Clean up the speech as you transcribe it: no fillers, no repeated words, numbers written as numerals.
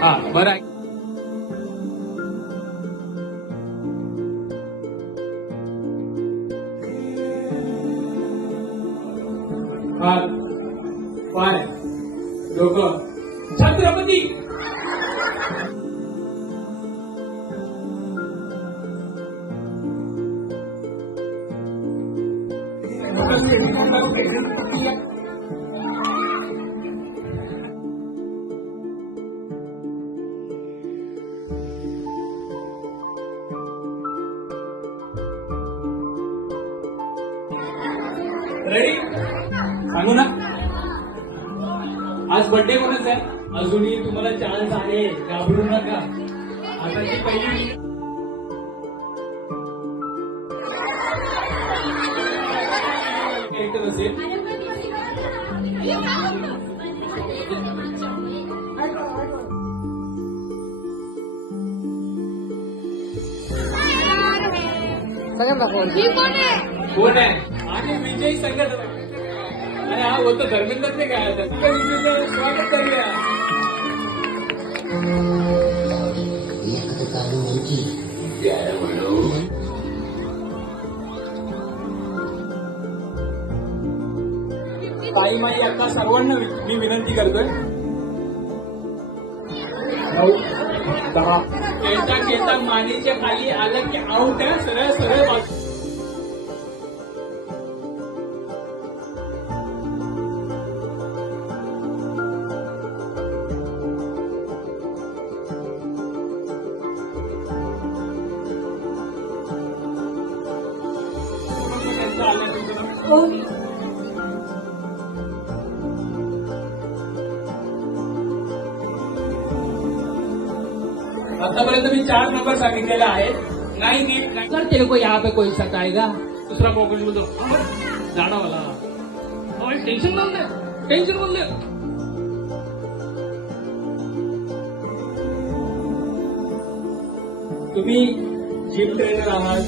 हा बरं आहे. हात पाय डोकं छत्रपती. रेडी सांगू ना. आज बर्थडे कोणाचा आहे? अजूनही तुम्हाला चान्स आहे, घाबरू नका. आता ती पहिली कॅरेक्टर असेल. कोण आहे? आणि विजय संगत. अरे हा होतं धर्मेंद्र ते काय आता स्वागत करूया. ताई माई आता सर्वांना मी विनंती करतोय. 9, 10 खेळता खेळता मानेच्या खाली आलं की आऊट आहे. सरळ सरळ आतापर्यंत मी 4 नंबर सांगितलेले आहेत. 9, 8 तेरे को यहाँ पे कोई सताएगा. दूसरा मोबाईल बोलतो जाडा वाला. टेन्शन बोल दे, टेन्शन बोल दे. तुम्ही जिम ट्रेनर आहात,